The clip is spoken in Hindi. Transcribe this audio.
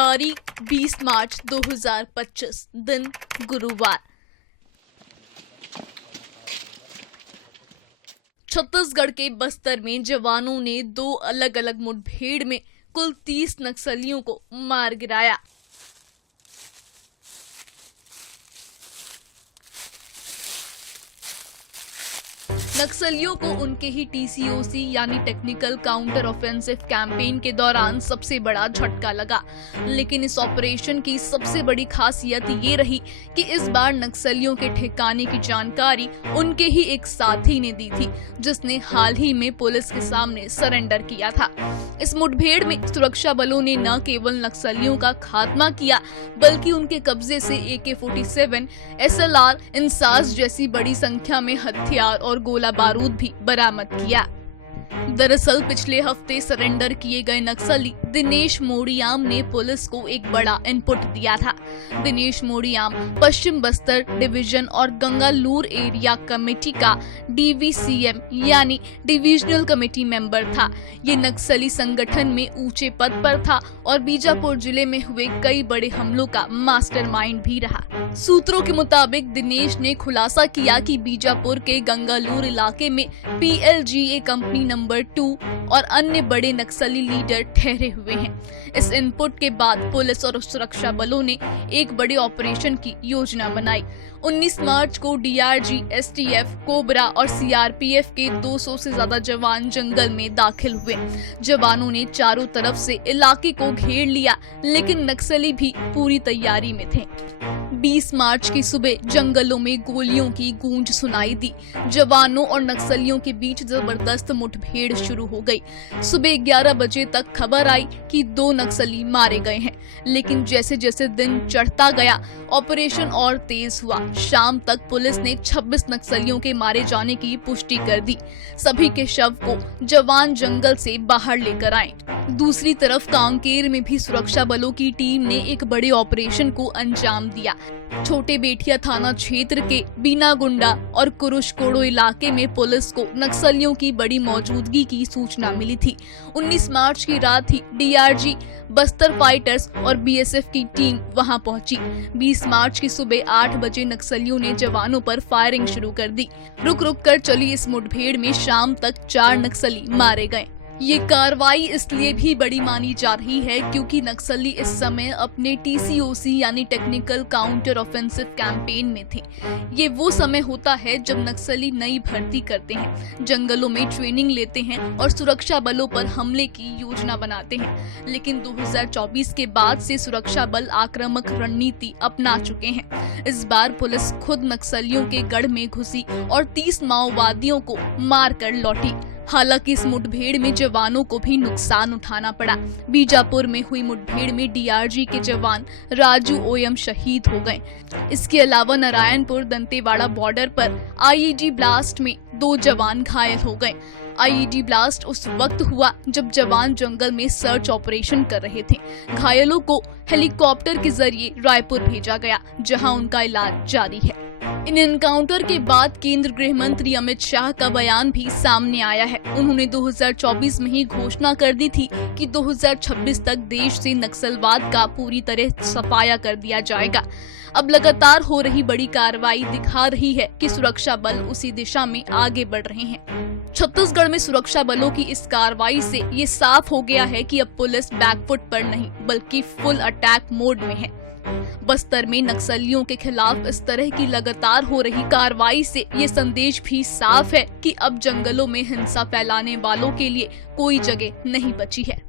तारीख 20 मार्च 2025, दिन गुरुवार। छत्तीसगढ़ के बस्तर में जवानों ने 2 अलग अलग मुठभेड़ में कुल 30 नक्सलियों को मार गिराया। नक्सलियों को उनके ही टीसीओसी यानी टेक्निकल काउंटर ऑफेंसिव कैंपेन के दौरान सबसे बड़ा झटका लगा। लेकिन इस ऑपरेशन की सबसे बड़ी खासियत ये रही कि इस बार नक्सलियों के ठिकाने की जानकारी उनके ही एक साथी ने दी थी, जिसने हाल ही में पुलिस के सामने सरेंडर किया था। इस मुठभेड़ में सुरक्षा बलों ने न केवल नक्सलियों का खात्मा किया, बल्कि उनके कब्जे से AK-47, SLR, इंसास जैसी बड़ी संख्या में हथियार और गोला बारूद भी बरामद किया। दरअसल पिछले हफ्ते सरेंडर किए गए नक्सली दिनेश मोड़ियाम ने पुलिस को एक बड़ा इनपुट दिया था। दिनेश मोड़ियाम पश्चिम बस्तर डिवीजन और गंगालूर एरिया कमेटी का DVCM यानी डिविजनल कमेटी मेंबर था। ये नक्सली संगठन में ऊंचे पद पर था और बीजापुर जिले में हुए कई बड़े हमलों का मास्टरमाइंड भी रहा। सूत्रों के मुताबिक दिनेश ने खुलासा किया कि बीजापुर के गंगालूर इलाके में PLGA कंपनी नंबर 2 और अन्य बड़े नक्सली लीडर ठहरे हुए हैं। इस इनपुट के बाद पुलिस और सुरक्षा बलों ने एक बड़े ऑपरेशन की योजना बनाई। 19 मार्च को DRG, STF, कोबरा और CRPF के 200 से ज्यादा जवान जंगल में दाखिल हुए। जवानों ने चारों तरफ से इलाके को घेर लिया, लेकिन नक्सली भी पूरी तैयारी में थे। 20 मार्च की सुबह जंगलों में गोलियों की गूंज सुनाई दी। जवानों और नक्सलियों के बीच जबरदस्त मुठभेड़ शुरू हो गई। सुबह 11 बजे तक खबर आई कि 2 नक्सली मारे गए हैं, लेकिन जैसे जैसे दिन चढ़ता गया ऑपरेशन और तेज हुआ। शाम तक पुलिस ने 26 नक्सलियों के मारे जाने की पुष्टि कर दी। सभी के शव को जवान जंगल से बाहर लेकर आए। दूसरी तरफ कांकेर में भी सुरक्षा बलों की टीम ने एक बड़े ऑपरेशन को अंजाम दिया। छोटे बेटिया थाना क्षेत्र के बीनागुंडा और कुरुशकोड़ो इलाके में पुलिस को नक्सलियों की बड़ी मौजूदगी की सूचना मिली थी। 19 मार्च की रात ही DRG, बस्तर फाइटर्स और BSF की टीम वहां पहुंची। 20 मार्च की सुबह 8 बजे नक्सलियों ने जवानों पर फायरिंग शुरू कर दी। रुक रुक कर चली इस मुठभेड़ में शाम तक 4 नक्सली मारे गए। ये कार्रवाई इसलिए भी बड़ी मानी जा रही है क्योंकि नक्सली इस समय अपने TCOC यानी टेक्निकल काउंटर ऑफेंसिव कैंपेन में थे। ये वो समय होता है जब नक्सली नई भर्ती करते हैं, जंगलों में ट्रेनिंग लेते हैं और सुरक्षा बलों पर हमले की योजना बनाते हैं। लेकिन 2024 के बाद से सुरक्षा बल आक्रामक रणनीति अपना चुके हैं। इस बार पुलिस खुद नक्सलियों के गढ़ में घुसी और 30 माओवादियों को मार कर लौटी। हालांकि इस मुठभेड़ में जवानों को भी नुकसान उठाना पड़ा। बीजापुर में हुई मुठभेड़ में DRG के जवान राजू OM शहीद हो गए। इसके अलावा नारायणपुर दंतेवाड़ा बॉर्डर पर IED ब्लास्ट में 2 जवान घायल हो गए। IED ब्लास्ट उस वक्त हुआ जब जवान जंगल में सर्च ऑपरेशन कर रहे थे। घायलों को हेलीकॉप्टर के जरिए रायपुर भेजा गया, जहां उनका इलाज जारी है। इन एनकाउंटर के बाद केंद्र गृह मंत्री अमित शाह का बयान भी सामने आया है। उन्होंने 2024 में ही घोषणा कर दी थी कि 2026 तक देश से नक्सलवाद का पूरी तरह सफाया कर दिया जाएगा। अब लगातार हो रही बड़ी कार्रवाई दिखा रही है कि सुरक्षा बल उसी दिशा में आगे बढ़ रहे हैं। छत्तीसगढ़ में सुरक्षा बलों की इस कार्रवाई से ये साफ हो गया है कि अब पुलिस बैकफुट पर नहीं बल्कि फुल अटैक मोड में है। बस्तर में नक्सलियों के खिलाफ इस तरह की लगातार हो रही कार्रवाई से ये संदेश भी साफ है कि अब जंगलों में हिंसा फैलाने वालों के लिए कोई जगह नहीं बची है।